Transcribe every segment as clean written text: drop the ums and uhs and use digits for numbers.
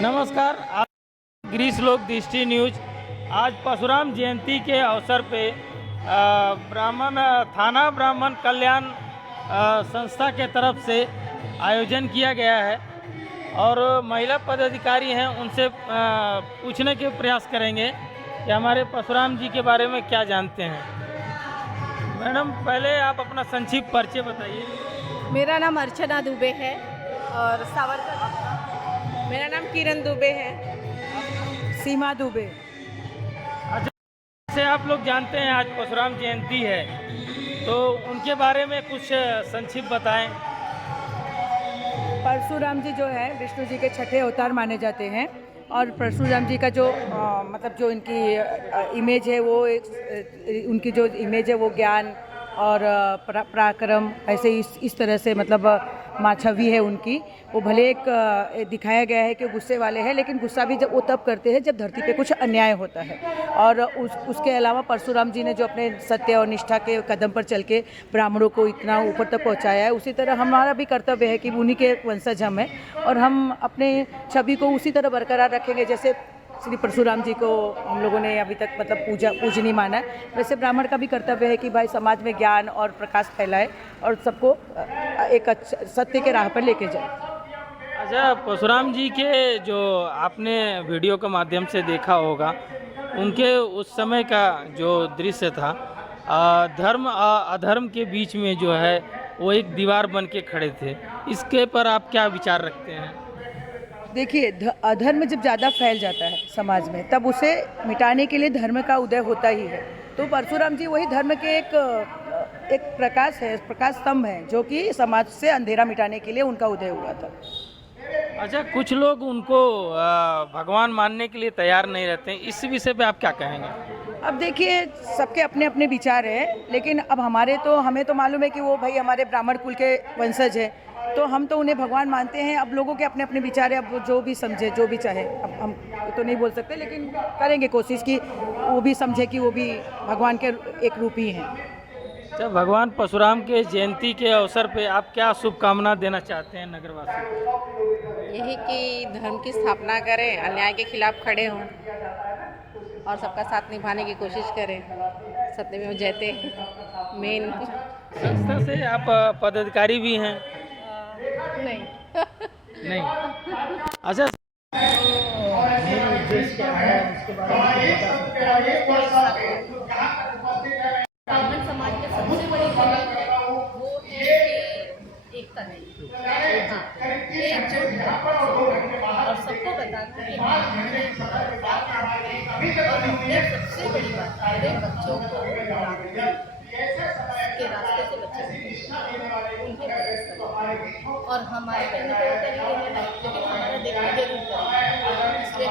नमस्कार, आप गृहलोक दृष्टि न्यूज। आज परशुराम जयंती के अवसर पे थाना ब्राह्मण कल्याण संस्था के तरफ से आयोजन किया गया है और महिला पदाधिकारी हैं, उनसे पूछने के प्रयास करेंगे कि हमारे परशुराम जी के बारे में क्या जानते हैं। मैडम, पहले आप अपना संक्षिप्त परिचय बताइए। मेरा नाम अर्चना दुबे है और सावरकर। मेरा नाम किरण दुबे है। सीमा दुबे। अच्छा, जैसे आप लोग जानते हैं आज परशुराम जयंती है, तो उनके बारे में कुछ संक्षिप्त बताएं। परशुराम जी जो है विष्णु जी के छठे अवतार माने जाते हैं और परशुराम जी का जो मतलब जो इनकी इमेज है वो उनकी जो इमेज है वो ज्ञान और पराक्रम ऐसे इस तरह से मतलब छवि है उनकी। वो भले एक दिखाया गया है कि गुस्से वाले हैं, लेकिन गुस्सा भी जब वो तब करते हैं जब धरती पे कुछ अन्याय होता है। और उसके अलावा परशुराम जी ने जो अपने सत्य और निष्ठा के कदम पर चल के ब्राह्मणों को इतना ऊपर तक पहुंचाया है, उसी तरह हमारा भी कर्तव्य है कि उन्हीं के वंशज हम हैं और हम अपने छवि को उसी तरह बरकरार रखेंगे जैसे श्री परशुराम जी को हम लोगों ने अभी तक मतलब पूजनीय माना है। वैसे ब्राह्मण का भी कर्तव्य है कि भाई समाज में ज्ञान और प्रकाश फैलाए और सबको एक सत्य के राह पर लेके जाए। अच्छा, परशुराम जी के जो आपने वीडियो के माध्यम से देखा होगा, उनके उस समय का जो दृश्य था, धर्म अधर्म के बीच में जो है वो एक दीवार बन के खड़े थे। इसके पर आप क्या विचार रखते हैं? देखिए, अधर्म जब ज़्यादा फैल जाता है समाज में तब उसे मिटाने के लिए धर्म का उदय होता ही है। तो परशुराम जी वही धर्म के एक प्रकाश है, प्रकाश स्तंभ है जो कि समाज से अंधेरा मिटाने के लिए उनका उदय हुआ था। अच्छा, कुछ लोग उनको भगवान मानने के लिए तैयार नहीं रहते हैं, इस विषय पे आप क्या कहेंगे? अब देखिए, सबके अपने अपने विचार हैं, लेकिन अब हमें तो मालूम है कि वो भाई हमारे ब्राह्मण कुल के वंशज है, तो हम तो उन्हें भगवान मानते हैं। अब लोगों के अपने अपने विचार है, अब वो जो भी समझे जो भी चाहे। अब हम तो नहीं बोल सकते, लेकिन करेंगे कोशिश कि वो भी समझे कि वो भी भगवान के एक रूप ही हैं। अच्छा, भगवान परशुराम के जयंती के अवसर पे आप क्या शुभकामना देना चाहते हैं नगरवासियों को? यही कि धर्म की स्थापना करें, अन्याय के खिलाफ खड़े हों और सबका साथ निभाने की कोशिश करें। सत्यमेव जयते मेन। संस्था से आप पदाधिकारी भी हैं? नहीं। नहीं। अच्छा, मेन उद्देश्य क्या है उसके बारे में बता सकते हैं? ब्राह्मण समाज में सबसे बड़ी कमी वो है कि एकता नहीं, एकजुट और सबको बताते हैं हमारे सबसे बड़ी बात है बच्चों को के रास्ते से बच्चे उन्हें और हमारे कहने को तरीके में नहीं, लेकिन हमारा देखना जरूर करें। इसलिए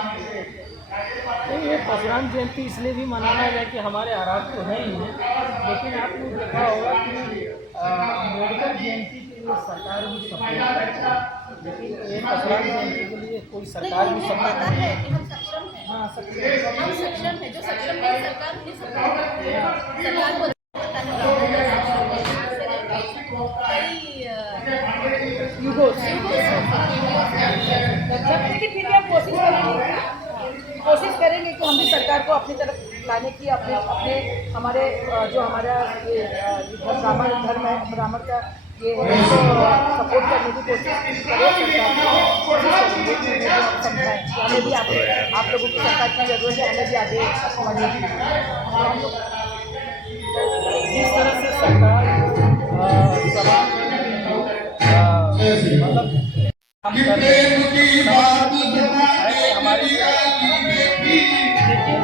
तो ये परशुराम जयंती इसलिए भी मनाना है कि हमारे आराध तो है ही है, लेकिन आपने देखा होगा कि अम्बेडकर जयंती के लिए सरकार भी सपोर्ट करती है, लेकिन ये परशुराम जयंती के लिए कोई सरकार भी सपोर्ट पता है कि हम सक्षम हैं। हाँ, हम सक्षम है, जो सक्षम नहीं सरकार नहीं सक्षम करती है। सरकार को पता नहीं, लेकिन फिर भी हम कोशिश करेंगे कि हम भी सरकार को अपनी तरफ लाने की अपने हमारे जो हमारा ब्राह्मण धर्म है, ब्राह्मण का ये है, सपोर्ट करने की कोशिश करें। समझाएं कि हमें भी आप लोगों की सरकार की जरूरत है, हमें भी आगे समझने की। हम लोग जिस तरह से सरकार समाज मतलब काम कर रहे हैं, हमारे लेकिन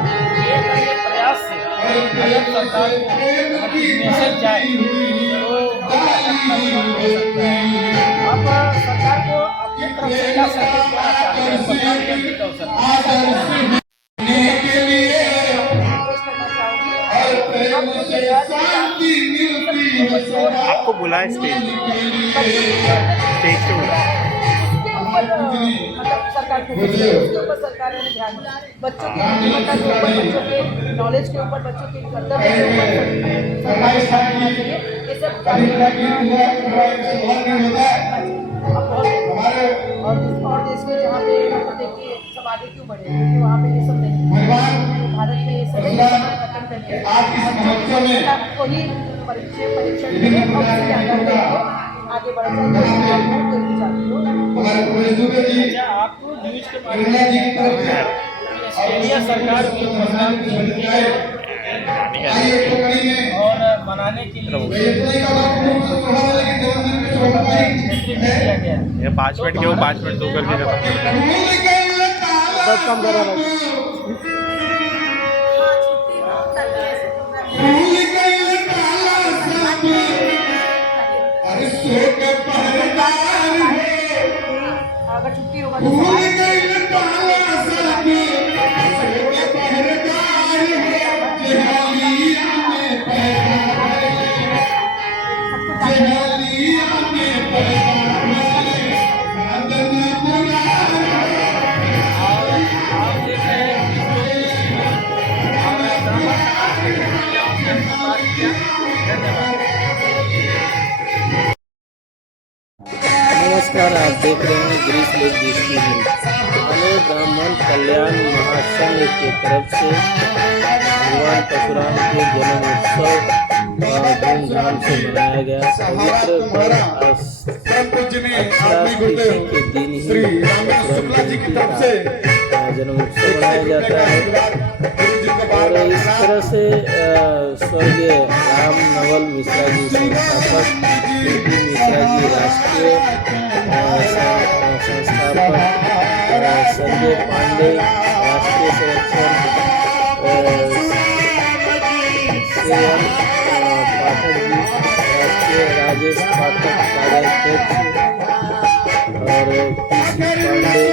ये प्रयास से अगर सरकार को मैसेज जाए तो हो सकता है। अब सरकार को अपनी तरफ से क्या संकेत देना चाहते हैं परशुराम जयंती के अवसर पर? आपको बुलाया स्टेज पे बुलाया। मतलब सरकार को उसके ऊपर सरकार ने ध्यान बच्चों की बुद्धिमत्ता के ऊपर, बच्चों के नॉलेज के ऊपर, बच्चों के कर्तव्य के ऊपर सरकार को ध्यान देना चाहिए। ये सब और देश में जहाँ पे मतलब देखिए सब आगे क्यों बढ़े, क्योंकि वहाँ पे ये सब नहीं है। भारत में ये सब खत्म करके को ही परीक्षण के लिए और उसके आधार पर आगे बढ़ जाए। कोई भी चाहती हो अच्छा, आपको न्यूज के माध्यम से ऑस्ट्रेलिया सरकार की परशुराम जयंती और मनाने के लिए किया गया है। ये 5 मिनट के वो 5 मिनट दो करके सब काम कर रहा है। अगर छुट्टी होगा तो नमस्कार, आप देख रहे हैं ग्रीस लोक दृष्टि न्यूज। मानव ब्राह्मण कल्याण महासंघ की तरफ से भगवान परशुराम के जन्म उत्सव धूमधाम से मनाया गया। पवित्र पर्व अक्षरा तिथि के दिन ही परशुराम जयंती का जन्म उत्सव मनाया जाता है। और इस तरह से स्वर्गीय राम नवल मिश्रा जी संस्थापक, कीर्ति मिश्रा जी राष्ट्रीय संस्थापक, संजय पांडे राष्ट्रीय संरक्षण, श्रेयम पाठक जी राष्ट्रीय, राजेश पाठक कार्याध्यक्ष और पीसी पांडे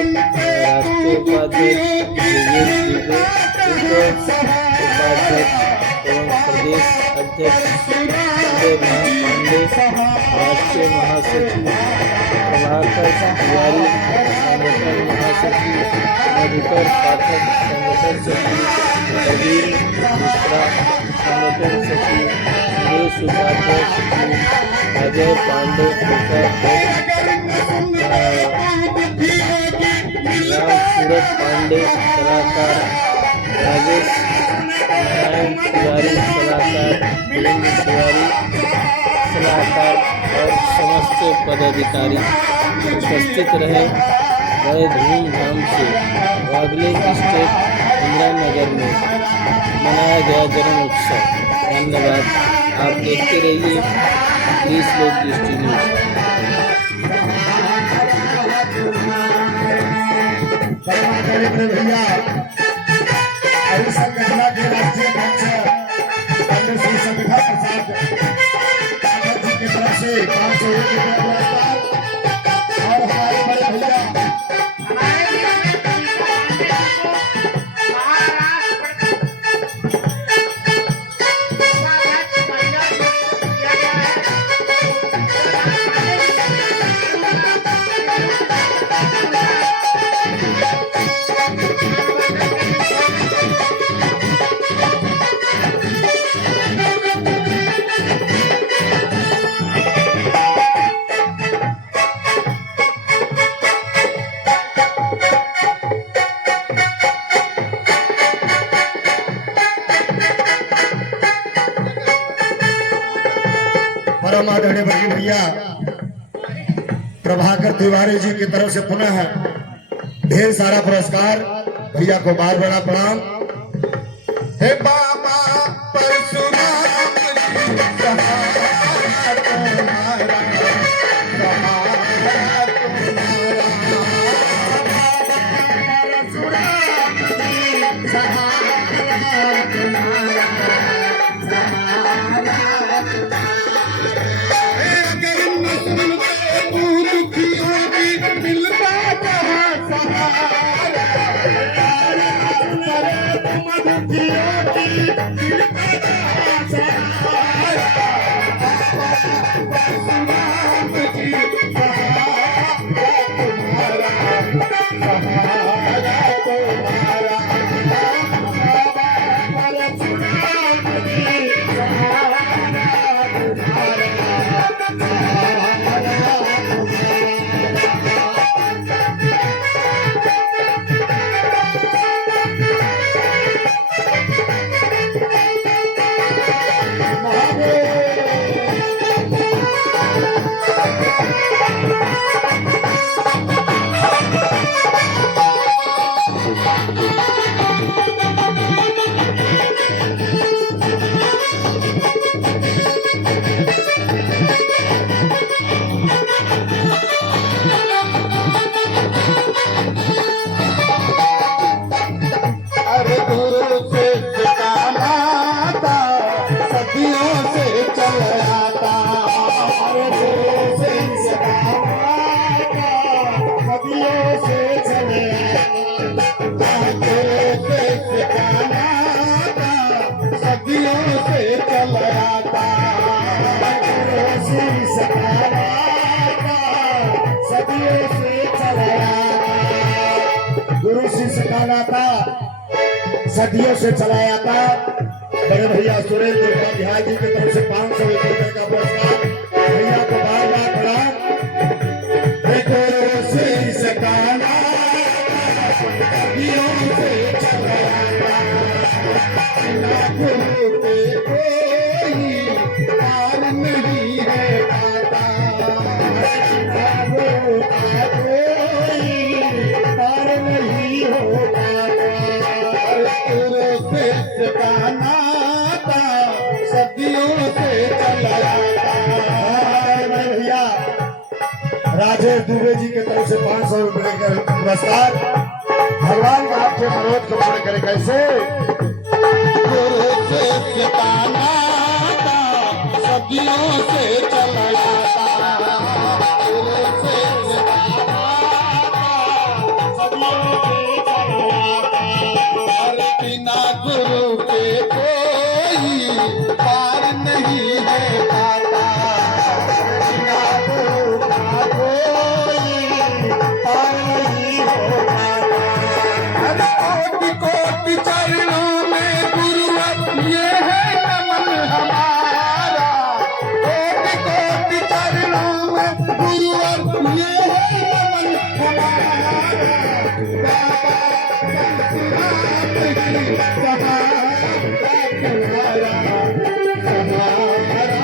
राष्ट्रीय उपाध्यक्ष, विवेक दुबे उपाध्यक्ष एवं प्रदेश अध्यक्ष, संजय पांडे राष्ट्रीय महासचिव, प्रभाकर तिवारी संगठन महासचिव, मधुकर पाठक संगठन सचिव, प्रवीण मिश्रा संगठन सचिव, सुरेश उपाध्यक्ष सचिव, अजय पांडे कोषाध्यक्ष, राम सूरत पांडे कलाकार, राजेश नारायण तिवारी सलाहकार, वीरेंद्र तिवारी सलाहकार और समस्त पदाधिकारी उपस्थित रहे। बड़े धूमधाम से वागले स्टेट इंदिरा नगर में मनाया गया जन्म उत्सव। धन्यवाद। आप देखते रहिए ग्रीस लोक दृष्टि न्यूज। भैया और संगठन के राष्ट्रीय अध्यक्ष डॉक्टर श्री संगठन प्रसाद जी की तरफ से 500 पुरस्कार और हमारे बड़े भैया परम आदरणीय बड़ी भैया प्रभाकर तिवारी जी की तरफ से पुनः ढेर सारा पुरस्कार। भैया को बार बड़ा प्रणाम। हे बाबा परशुराम जी सहारा तुम्हारा, सहारा परशुराम जी सहारा तुम्हारा, सहारा का नाता सदियों से चला आता। बड़े भैया सुरेंद्र उपाध्याय जी की तरफ से 500 रुपये का पुरस्कार। भैया को बार बार प्रणाम। देखो शीश का नाता सदियों से चला आता, गुरु के कोई पार नहीं है पाता, गुरु का कोई पार नहीं हो पाता। गुरु शीश का नाता सदियों से चला आता। भैया राजेश दुबे जी की तरफ से 500 रुपये का पुरस्कार। भगवान का आपके मनोज को पूरे करे कैसे। गुरु शीश का नाता सदियों से चला आता, गुरु शीश का नाता सदियों से चला आता। और बिना गुरु के कोई पार नहीं है पाता, बिना गुरु का कोई पार नहीं हो पाता। कोटि कोटि चरणों में गुरु अब ये है नमन हमारा, कोटि कोटि चरणों में गुरु अब ये है नमन हमारा। बाबा परशुराम की सहारा तुम्हारा, सहारा तुम्हारा।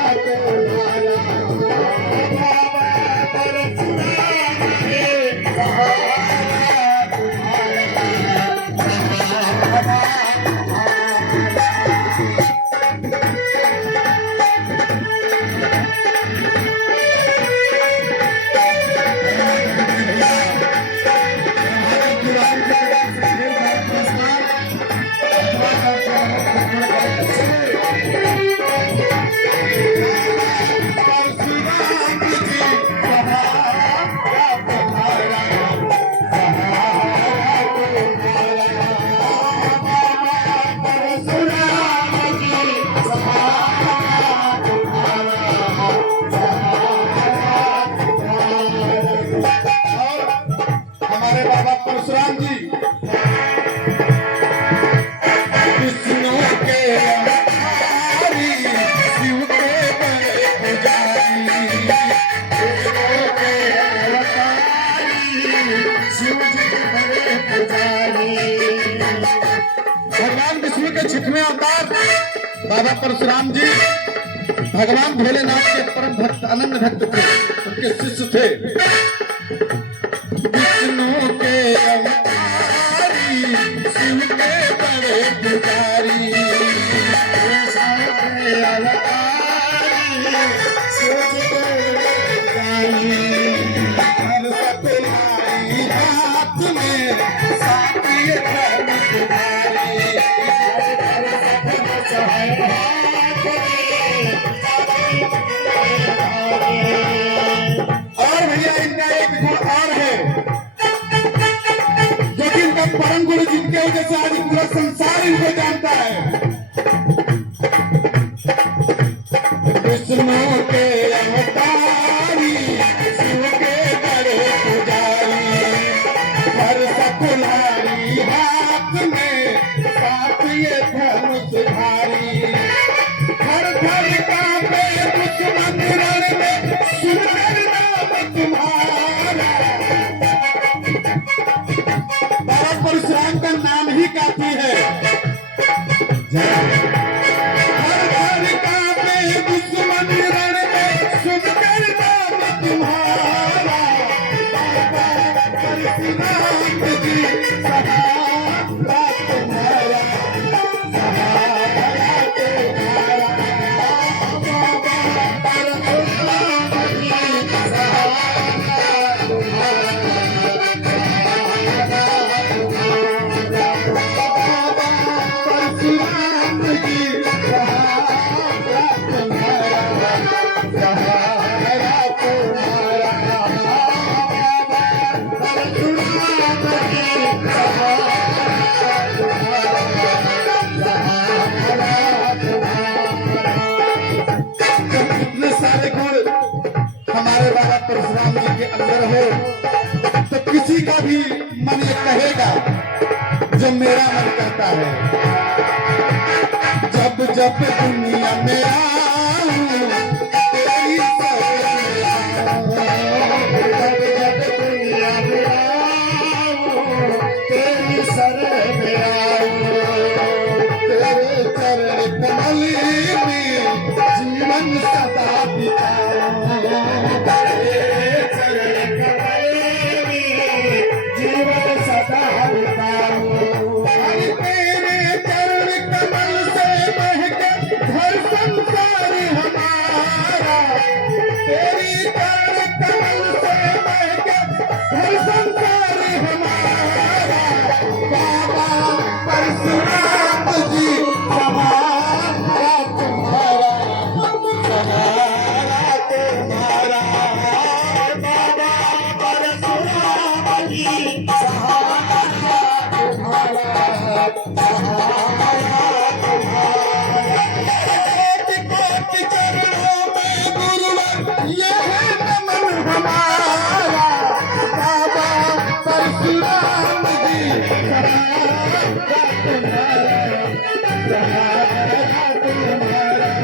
बाबा परशुराम की सहारा हमारे बाबा परशुराम जी विष्णु के अवतारी, शिव के बड़े पुजारी, विष्णु के अवतारी, शिव जी के बड़े पुजारी। भगवान विष्णु के 6वें अवतार बाबा परशुराम जी भगवान भोलेनाथ के परम भक्त अनन्य भक्त थे, उनके शिष्य थे। विष्णु के अवतारी, शिव के बड़े पुजारी, विष्णु के अवतारी, शिव के बड़े पुजारी। हर सतनाई हाथ में साथी धर्म तुम्हारी, हर सतनाई हाथ में साथी तुम्हारी। और भैया इनका एक गुण और है, जो कि इनका परम गुरु जिनके वजह से आज पूरा संसार इनको जानता है। विष्णु के अवतारी, शिव के बड़े पुजारी, हर सकुलारी हाथ में साथ ये धनुष धारी। हर घर कांपे दुश्मन रण में सुंदर नाम तुम्हारा। बाबा परशुराम का नाम ही काफी है। हर घर कांपे दुश्मन रण में सुंदर नाम तुम्हारा। बाबा परशुराम जी सहारा तुम्हारा, सहारा तुम्हारा। बाबा परशुराम जी सहारा तुम्हारा, परशुराम जी सहारा तुम्हारा, सहारा तुम्हारा। परशुराम जी सहारा तुम्हारा, सहारा तुम्हारा। जब इतने सारे गुण हमारे बाबा परशुराम जी के अंदर हो तो किसी का भी मन ये कहेगा जो मेरा मन कहता है। जब जब दुनिया में आऊं तेरी शरण में आऊं, जब जब दुनिया में आऊं तेरी शरण में आऊं, तेरे चरण कमल में जीवन सदा बिताऊं, तेरे चरण कमल में जीवन सदा बिताऊं। तेरे चरण कमल से महके घर संसार हमारा, तेरी चरण कमल से महके घर संसार हमारा। बाबा परशुराम जी सहारा तुम्हारा, सहारा तुम्हारा। बाबा परशुराम जी सहारा तुम्हारा, सहारा तुम्हारा। कोटि कोटि चरणों में गुरुवर ये है नमन हमारा। बाबा परशुराम जी सहारा तुम्हारा, सहारा तुम्हारा।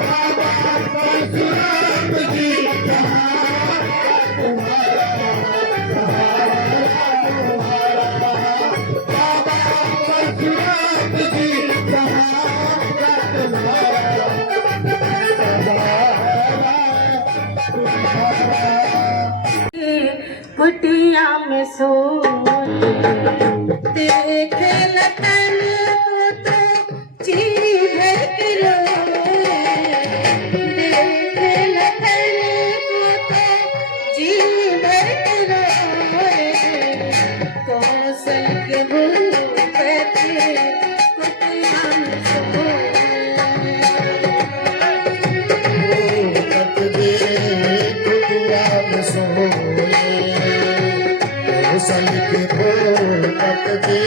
बाबा परशुराम जी सहारा तुम्हारा, सहारा तुम्हारा। बाबा परशुराम जी सहारा तुम्हारा, सहारा तुम्हारा। कुटिया में सोए देखे लतन को तो चीनी भर के रोए, देखे लतन को तो चीनी भर के रोए। कौशल के भूल बैठे कुटिया में सोए। तक दे कुटिया में सोए, कौशल के भोर तक दे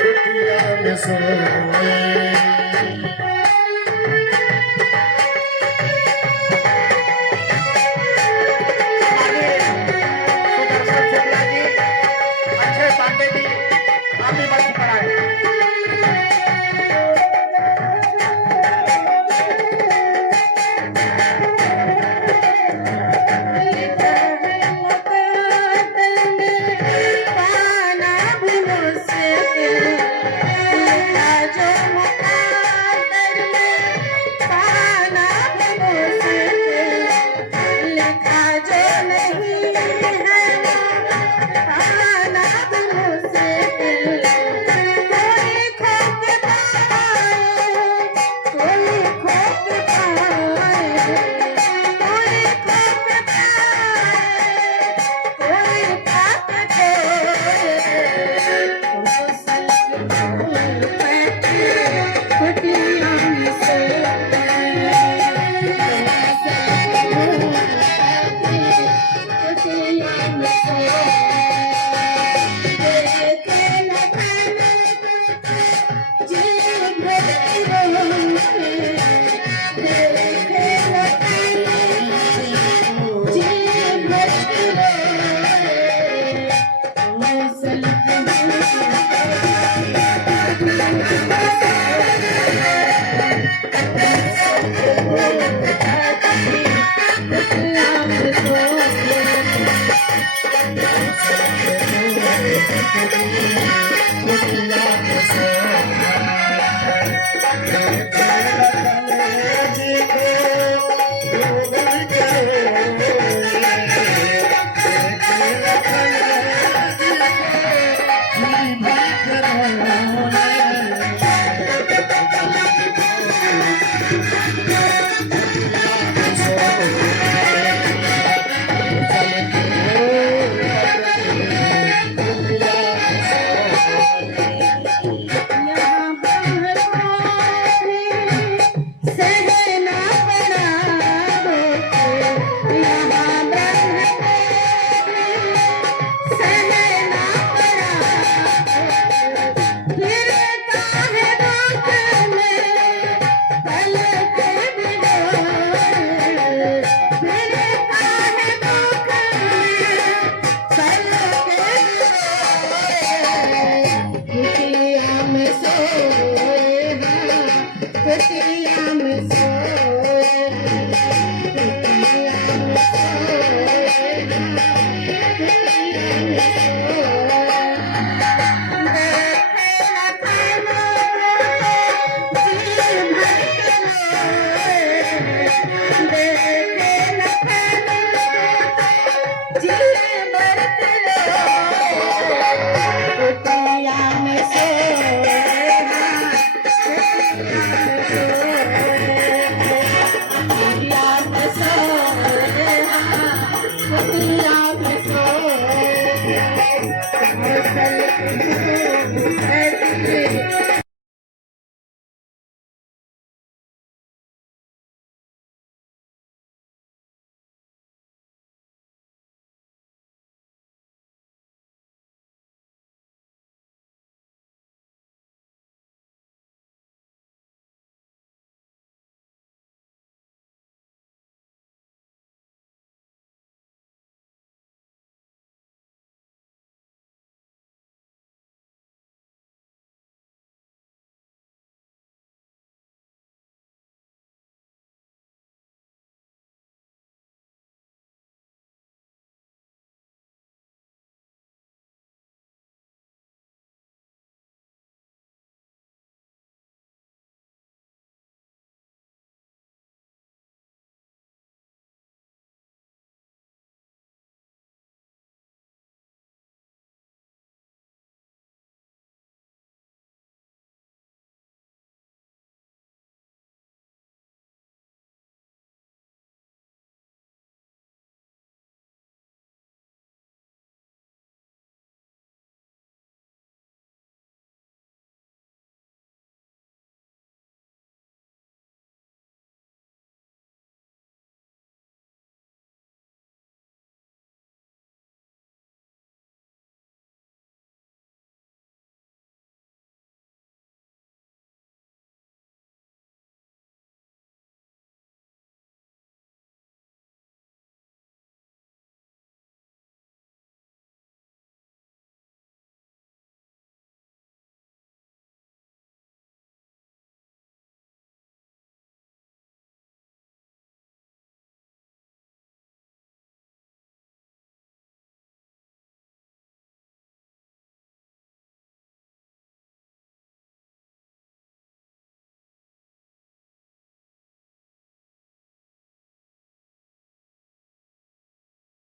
कुटिया में सोए। पाना भी मुझसे फसल